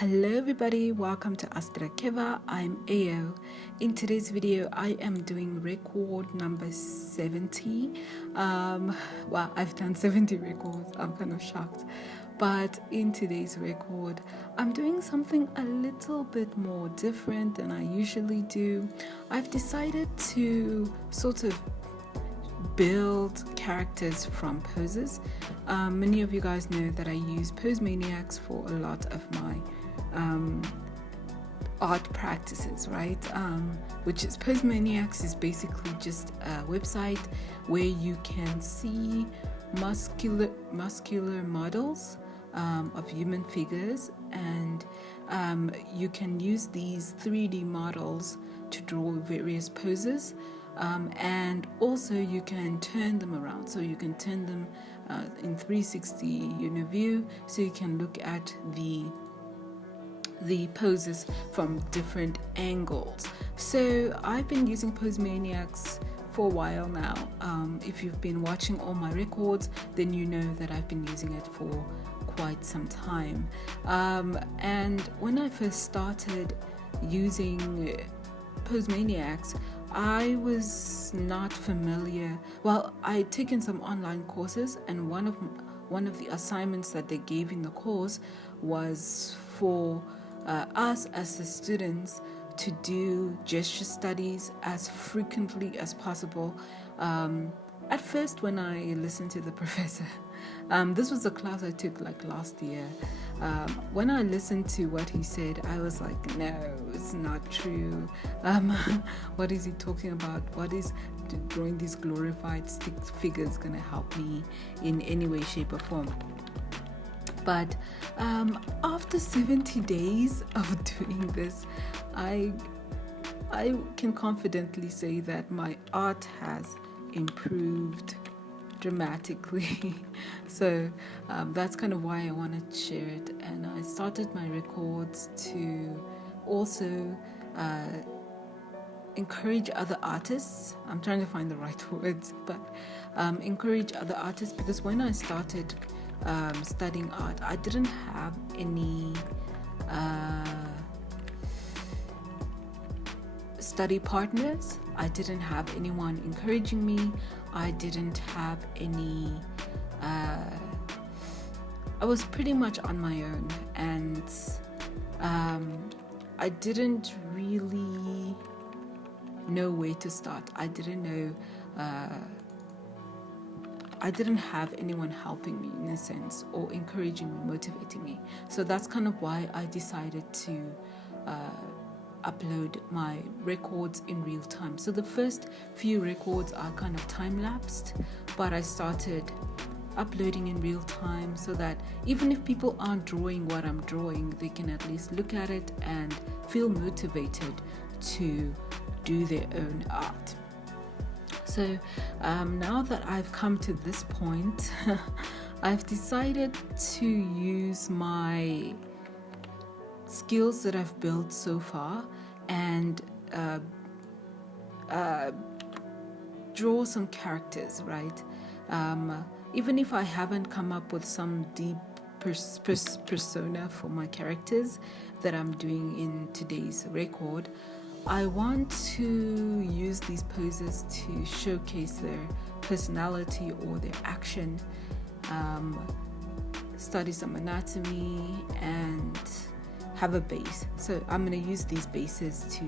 Hello everybody, welcome to astraeakeva. I'm Aio. In today's video I am doing record number 70. I've done 70 records. I'm kind of shocked, but in today's record I'm doing something a little bit more different than I usually do. I've decided to sort of build characters from poses. Many of you guys know that I use Pose Maniacs for a lot of my art practices, right? Which is Pose Maniacs is basically just a website where you can see muscular models of human figures, and you can use these 3D models to draw various poses. And also you can turn them around, so you can turn them in 360 view, so you can look at the poses from different angles. So I've been using Pose Maniacs for a while now. If you've been watching all my records, then you know that I've been using it for quite some time. And when I first started using Pose Maniacs, I was not familiar. Well, I'd taken some online courses, and one of the assignments that they gave in the course was for us as the students to do gesture studies as frequently as possible. At first, when I listened to the professor, this was a class I took like last year. When I listened to what he said, I was like, no, it's not true. What is he talking about? What is drawing these glorified stick figures going to help me in any way, shape, or form? But after 70 days of doing this, I can confidently say that my art has improved dramatically. So that's kind of why I wanted to share it, and I started my records to also encourage other artists. I'm trying to find the right words, but encourage other artists, because when I started studying art, I didn't have any study partners. I didn't have anyone encouraging me. I didn't have any I was pretty much on my own, and I didn't really know where to start. I didn't know I didn't have anyone helping me in a sense, or encouraging me, motivating me. So that's kind of why I decided to upload my records in real time. So the first few records are kind of time-lapsed, but I started uploading in real time so that even if people aren't drawing what I'm drawing, they can at least look at it and feel motivated to do their own art. So now that I've come to this point, I've decided to use my skills that I've built so far and draw some characters, right? Even if I haven't come up with some deep persona for my characters that I'm doing in today's record, I want to use these poses to showcase their personality or their action, study some anatomy, and have a base. So I'm going to use these bases to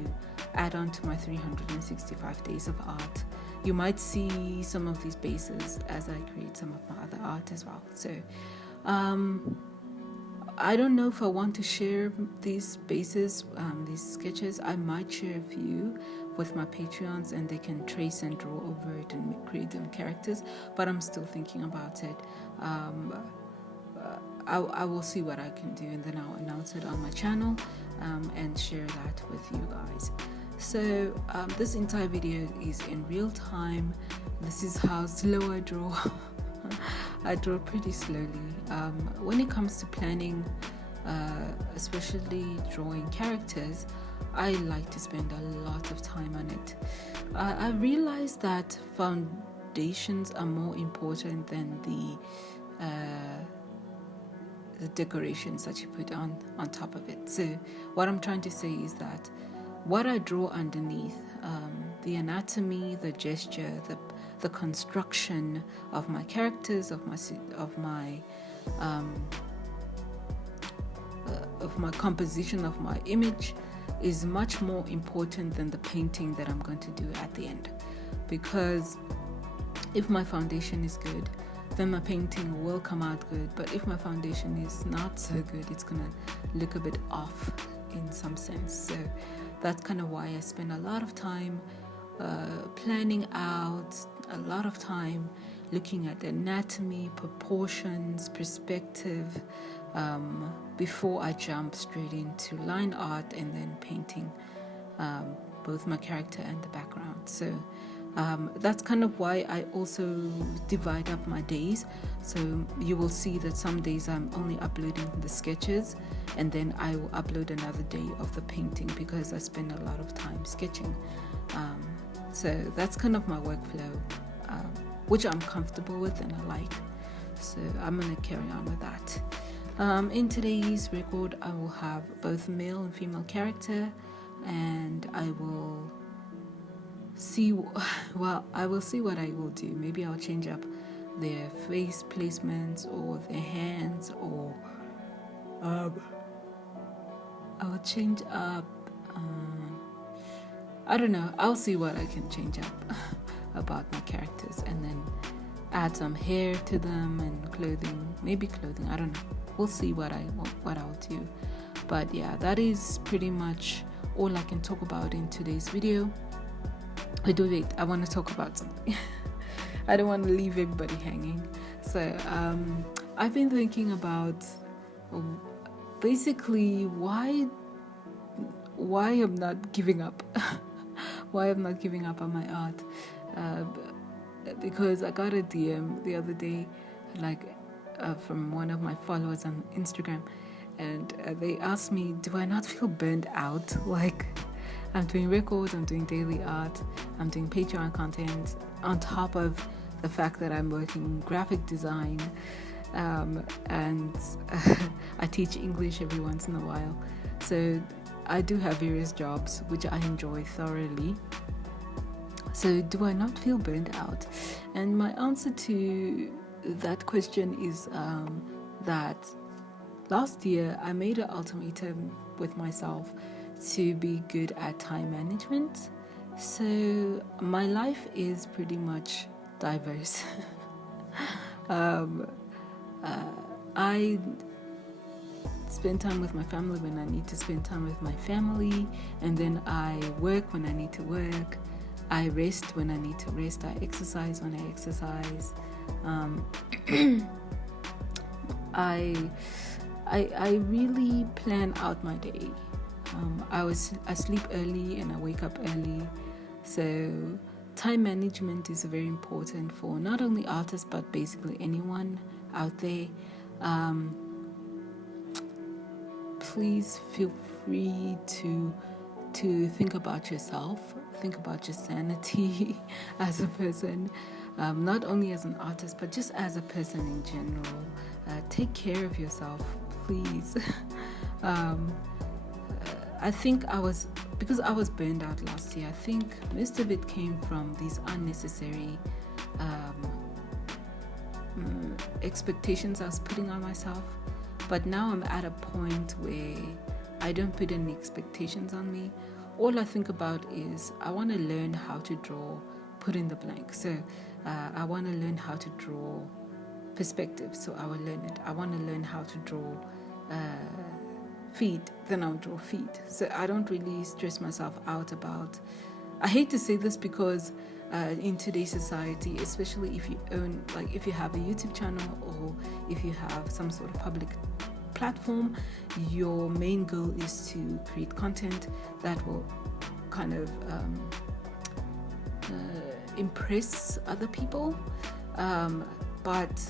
add on to my 365 days of art. You might see some of these bases as I create some of my other art as well. So I don't know if I want to share these bases, these sketches. I might share a few with my Patreons, and they can trace and draw over it and create their own characters, but I'm still thinking about it. I will see what I can do, and then I'll announce it on my channel and share that with you guys. So this entire video is in real time. This is how slow I draw. I draw pretty slowly. When it comes to planning, especially drawing characters, I like to spend a lot of time on it. I realized that foundations are more important than the the decorations that you put on top of it. So what I'm trying to say is that what I draw underneath, the anatomy, the gesture, the construction of my characters, of my composition of my image, is much more important than the painting that I'm going to do at the end. Because if my foundation is good, then my painting will come out good. But if my foundation is not so good, it's gonna look a bit off in some sense. So that's kind of why I spend a lot of time planning out, a lot of time looking at anatomy, proportions, perspective, before I jump straight into line art and then painting both my character and the background. So that's kind of why I also divide up my days. So you will see that some days I'm only uploading the sketches, and then I will upload another day of the painting because I spend a lot of time sketching. So that's kind of my workflow, which I'm comfortable with and I like. So I'm going to carry on with that. In today's record, I will have both male and female character, and I will see what I will do. Maybe I'll change up their face placements or their hands, or I'll change up, I don't know, I'll see what I can change up about my characters, and then add some hair to them and clothing, I don't know, we'll see what I'll do. But yeah, that is pretty much all I can talk about in today's video. Wait, I want to talk about something. I don't want to leave everybody hanging. So I've been thinking about basically why I'm not giving up. Why I'm not giving up on my art. Because I got a DM the other day, from one of my followers on Instagram, and they asked me, do I not feel burned out? Like, I'm doing records, I'm doing daily art, I'm doing Patreon content, on top of the fact that I'm working in graphic design, and I teach English every once in a while. So I do have various jobs which I enjoy thoroughly. So do I not feel burned out? And my answer to that question is that last year I made an ultimatum with myself to be good at time management. So my life is pretty much diverse. I spend time with my family when I need to spend time with my family, and then I work when I need to work. I rest when I need to rest. I exercise when I exercise. I really plan out my day. I sleep early and I wake up early. So time management is very important for not only artists but basically anyone out there. Please feel free to think about yourself, think about your sanity as a person, not only as an artist but just as a person in general. Take care of yourself, please. I think because I was burned out last year, I think most of it came from these unnecessary expectations I was putting on myself. But now I'm at a point where I don't put any expectations on me. All I think about is I want to learn how to draw, put in the blank. So I want to learn how to draw perspective, so I will learn it. I want to learn how to draw feet, then I'll draw feet. So I don't really stress myself out about, I hate to say this because in today's society, especially if you have a YouTube channel or if you have some sort of public platform, your main goal is to create content that will kind of impress other people, but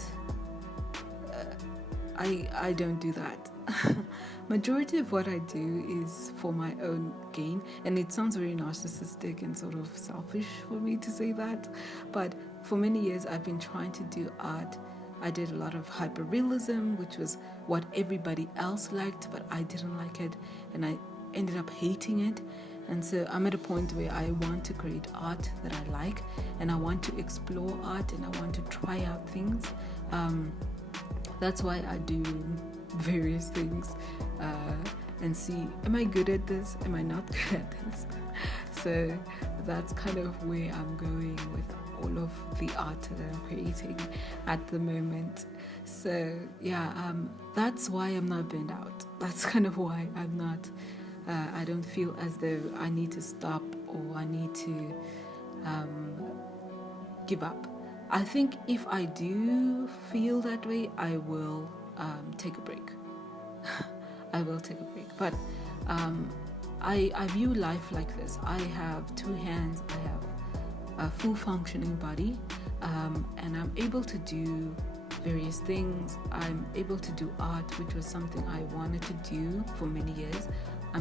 I don't do that. Majority of what I do is for my own gain, and it sounds very narcissistic and sort of selfish for me to say that, but for many years I've been trying to do art I did a lot of hyperrealism, which was what everybody else liked, but I didn't like it, and I ended up hating it. And so I'm at a point where I want to create art that I like, and I want to explore art, and I want to try out things. That's why I do various things and see, am I good at this? Am I not good at this? So that's kind of where I'm going with all of the art that I'm creating at the moment. So yeah, that's why I'm not burned out. That's kind of why I'm not, I don't feel as though I need to stop or I need to give up. I think if I do feel that way, I will take a break. I will take a break. But I view life like this. I have 2 hands, I have a full functioning body, and I'm able to do various things. I'm able to do art, which was something I wanted to do for many years. I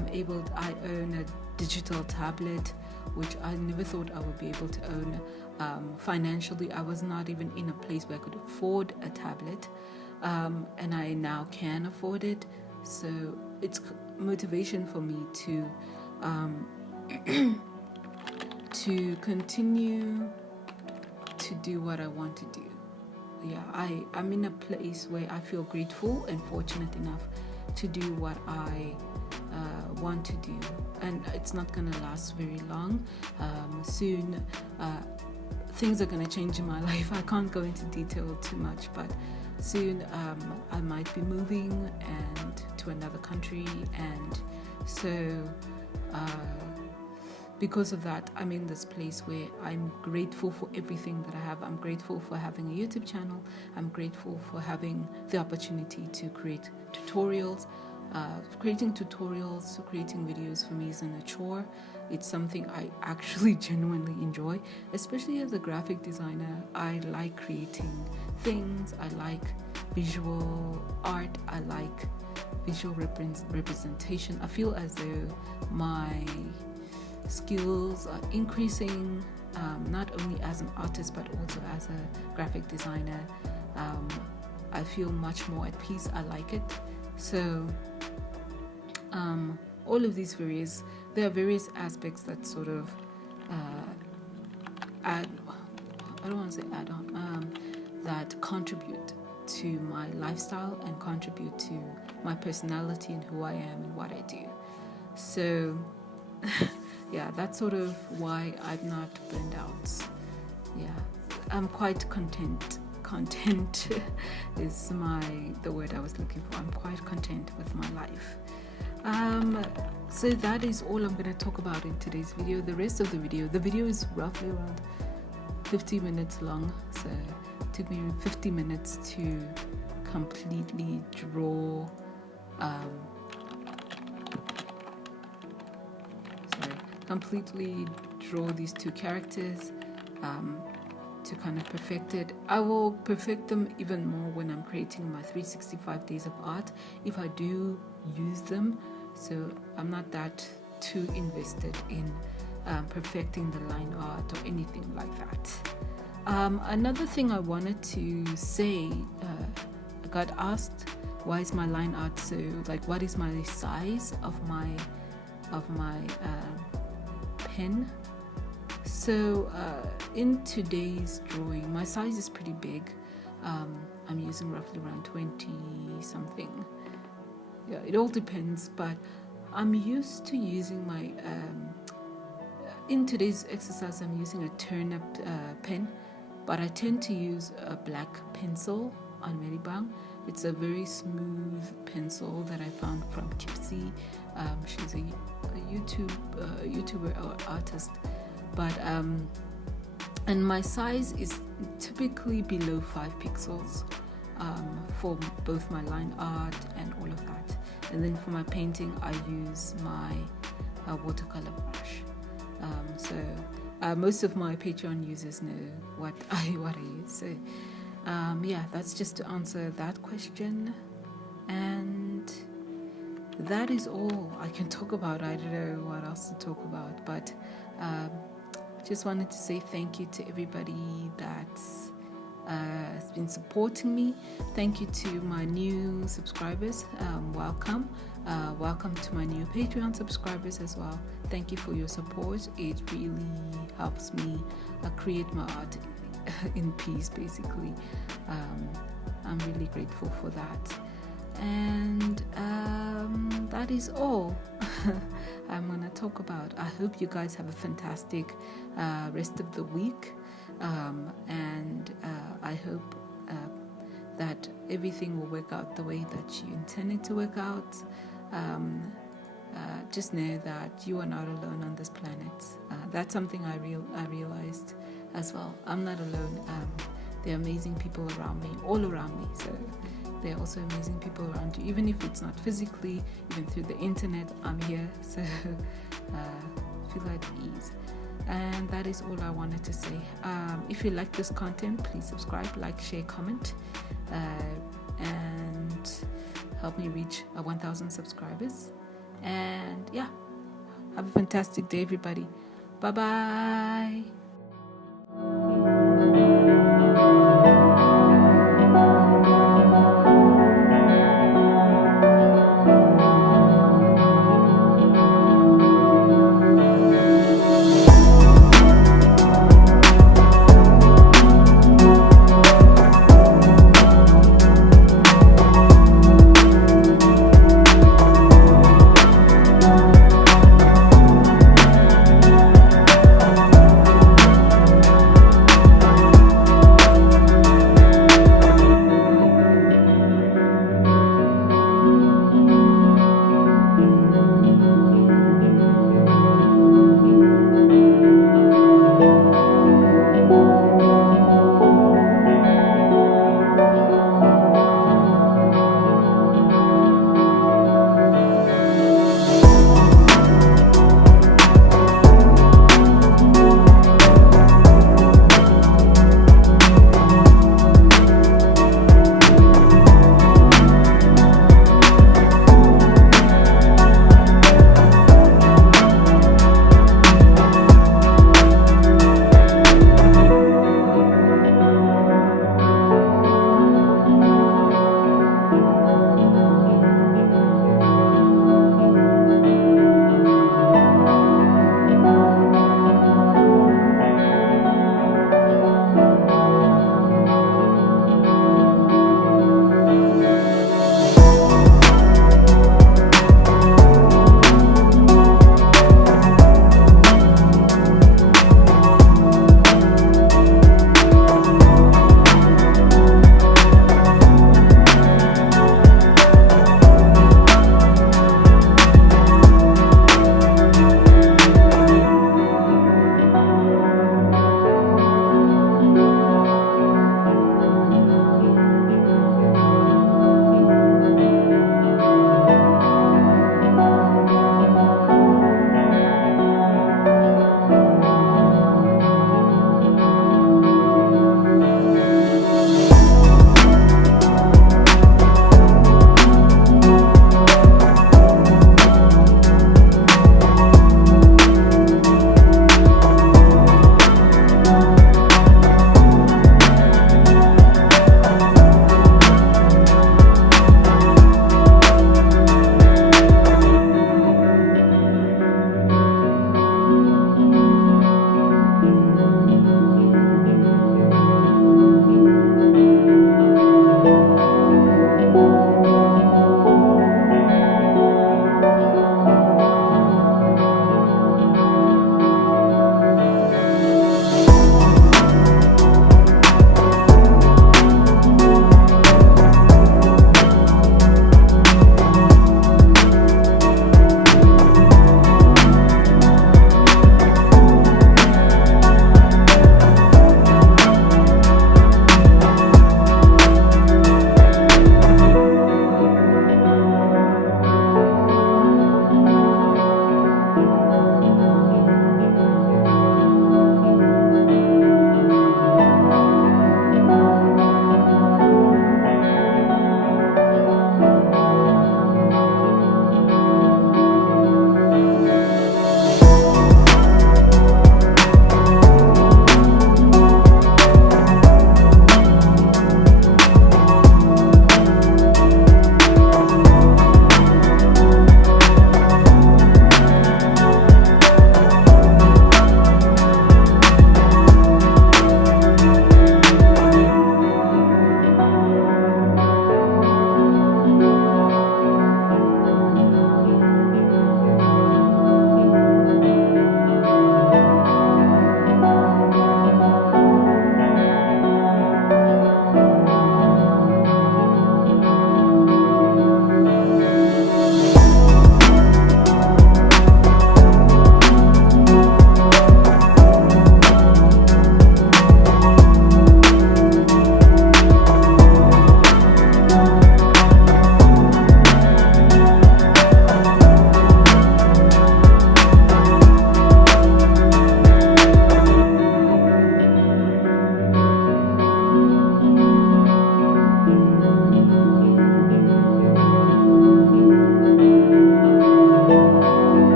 own a digital tablet, which I never thought I would be able to own. Financially, I was not even in a place where I could afford a tablet, and I now can afford it. So it's motivation for me to to continue to do what I want to do. Yeah, I'm in a place where I feel grateful and fortunate enough to do what I want to do, and it's not going to last very long. Soon things are going to change in my life. I can't go into detail too much, but soon I might be moving and to another country, and so because of that, I'm in this place where I'm grateful for everything that I have. I'm grateful for having a YouTube channel. I'm grateful for having the opportunity to create tutorials. Creating tutorials, creating videos for me isn't a chore. It's something I actually genuinely enjoy, especially as a graphic designer. I like creating things. I like visual art. I like visual representation. I feel as though my skills are increasing, not only as an artist but also as a graphic designer. I feel much more at peace. I like it. So all of these there are various aspects that sort of I don't want to say add on, that contribute to my lifestyle and contribute to my personality and who I am and what I do. So yeah, that's sort of why I'm not burned out. Yeah, I'm quite content. Content is the word I was looking for. I'm quite content with my life. So that is all I'm going to talk about in today's video. The rest of the video is roughly around 50 minutes long, so it took me 50 minutes to completely draw these 2 characters, to kind of perfect it. I will perfect them even more when I'm creating my 365 days of art, if I do use them. So I'm not that too invested in perfecting the line art or anything like that. Another thing I wanted to say, I got asked, why is my line art so, what is my size of my pen? So in today's drawing, my size is pretty big. I'm using roughly around 20 something. Yeah, it all depends, but I'm used to using my in today's exercise I'm using a turn-up pen, but I tend to use a black pencil on Meribang. It's a very smooth pencil that I found from Gypsy. She's a YouTuber or artist, but and my size is typically below 5 pixels for both my line art and all of that. And then for my painting, I use my watercolor brush. So most of my Patreon users know what I use. So yeah, that's just to answer that question. And that is all I can talk about. I don't know what else to talk about, but just wanted to say thank you to everybody that's has been supporting me. Thank you to my new subscribers. Welcome. Welcome to my new Patreon subscribers as well. Thank you for your support. It really helps me create my art in peace, basically. I'm really grateful for that. And that is all I'm going to talk about. I hope you guys have a fantastic rest of the week. And I hope that everything will work out the way that you intended to work out. Just know that you are not alone on this planet. That's something I realized as well. I'm not alone. There are amazing people around me, all around me. So there are also amazing people around you, even if it's not physically, even through the internet. I'm here, so feel at ease. And that is all I wanted to say. If you like this content, please subscribe, like, share, comment, and help me reach 1,000 subscribers. And yeah, have a fantastic day, everybody. Bye-bye.